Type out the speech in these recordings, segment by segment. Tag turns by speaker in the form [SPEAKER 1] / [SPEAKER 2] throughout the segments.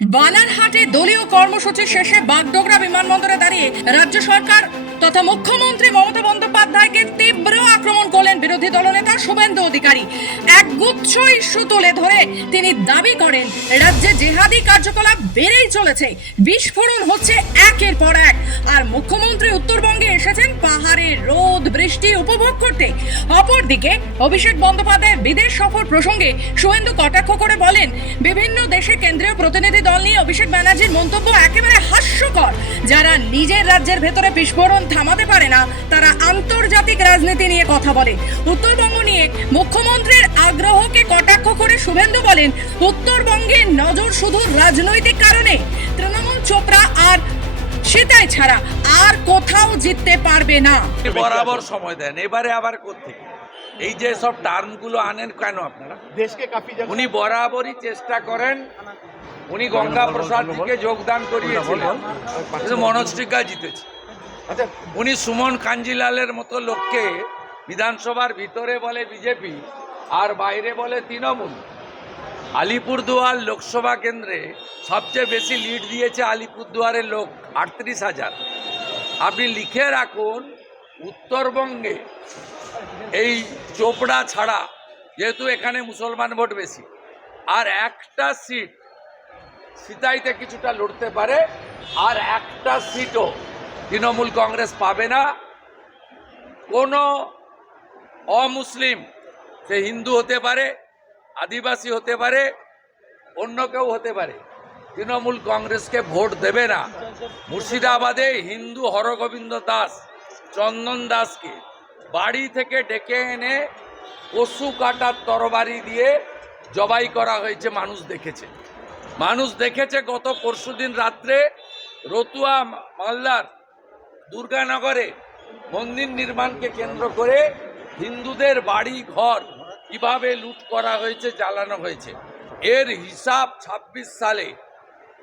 [SPEAKER 1] বানারহাটে দলীয় কর্মসূচি শেষে বাগডোগরা বিমানবন্দরে দাঁড়িয়ে রাজ্য সরকার তথা মুখ্যমন্ত্রী মমতা বন্দ্যোপাধ্যায়কে তীব্র আক্রমণ করলেন বিরোধী দলনেতা শুভেন্দু অধিকারী। একগুচ্ছ ইস্যু তুলে ধরে তিনি দাবি করেন, রাজ্যে জেহাদি কার্যকলাপ বেড়েই চলেছে, বিস্ফোরণ হচ্ছে একের পর এক। আর মুখ্যমন্ত্রী উত্তরবঙ্গে এসেছেন পাহাড়ে রোদ, বৃষ্টি উপভোগ করতে। অপরদিকে অভিষেক বন্দ্যোপাধ্যায়ের বিদেশ সফর প্রসঙ্গে শুভেন্দু কটাক্ষ করে বলেন, বিভিন্ন দেশে কেন্দ্রীয় প্রতিনিধি দল নিয়ে অভিষেক ব্যানার্জির মন্তব্য একেবারে হাস্যকর। যারা নিজের রাজ্যের ভেতরে বিস্ফোরণ থামাতে পারে না তারা আন্তর্জাতিক রাজনীতি নিয়ে কথা বলে। উত্তরবঙ্গ নিয়ে মুখ্যমন্ত্রীর আগ্রহকে কটাক্ষ করে শুভেন্দু বলেন উত্তরবঙ্গের নজর শুধু রাজনৈতিক কারণে। তৃণমূল চোপড়া আর সেটাই ছাড়া আর কোথাও জিততে পারবে না।
[SPEAKER 2] বরাবর সময় দেন এবারে আবার কোথেকে এই যে সব টার্মগুলো আনেন কেন আপনারা?
[SPEAKER 3] দেশকে যাচ্ছে
[SPEAKER 2] উনি বরাবরই চেষ্টা করেন উনি গঙ্গা প্রসাদজিকে যোগদান করিয়েছিলেন। মনোজ টিকা জিতেছে।
[SPEAKER 3] আচ্ছা
[SPEAKER 2] উনি সুমন কাঞ্জিলালের মতো লোককে বিধানসভার ভিতরে বলে বিজেপি আর বাইরে বলে তৃণমূল। আলিপুরদুয়ার লোকসভা কেন্দ্রে সবচেয়ে বেশি লিড দিয়েছে আলিপুরদুয়ারের লোক, আটত্রিশ হাজার। আপনি লিখে রাখুন, উত্তরবঙ্গে এই চোপড়া ছাড়া যেহেতু এখানে মুসলমান ভোট বেশি, আর একটা সিট সিতাইতে কিছুটা লড়তে পারে, আর একটা সিটও তৃণমূল কংগ্রেস পাবে না। কোনো অমুসলিম, সে হিন্দু হতে পারে, আদিবাসী হতে পারে, অন্য কেউ হতে পারে, তৃণমূল কংগ্রেসকে ভোট দেবে না। মুর্শিদাবাদে হিন্দু হরগোবিন্দ দাস, চন্দন দাসকে বাড়ি থেকে ডেকে এনে পশু কাটার তরবারি দিয়ে জবাই করা হয়েছে, মানুষ দেখেছে। মানুষ দেখেছে গত পরশুদিন রাত্রে রতুয়া মালদার দুর্গানগরে মন্দির নির্মাণকে কেন্দ্র করে হিন্দুদের বাড়ি, ঘর কীভাবে লুট করা হয়েছে, জ্বালানো হয়েছে। এর হিসাব ২৬ সালে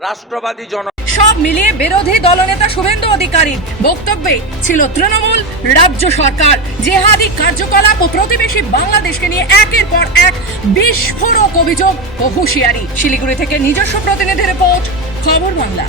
[SPEAKER 2] রাষ্ট্রবাদী জন
[SPEAKER 1] সব মিলিয়ে বিরোধী দলনেতা শুভেন্দু অধিকারীর বক্তব্যে ছিল তৃণমূল রাজ্য সরকার। জেহাদি কার্যকলাপ ও প্রতিবেশী বাংলাদেশকে নিয়ে একের পর এক বিস্ফোরক অভিযোগ ও হুঁশিয়ারি। শিলিগুড়ি থেকে নিজস্ব প্রতিনিধি রিপোর্ট, খবর বাংলা।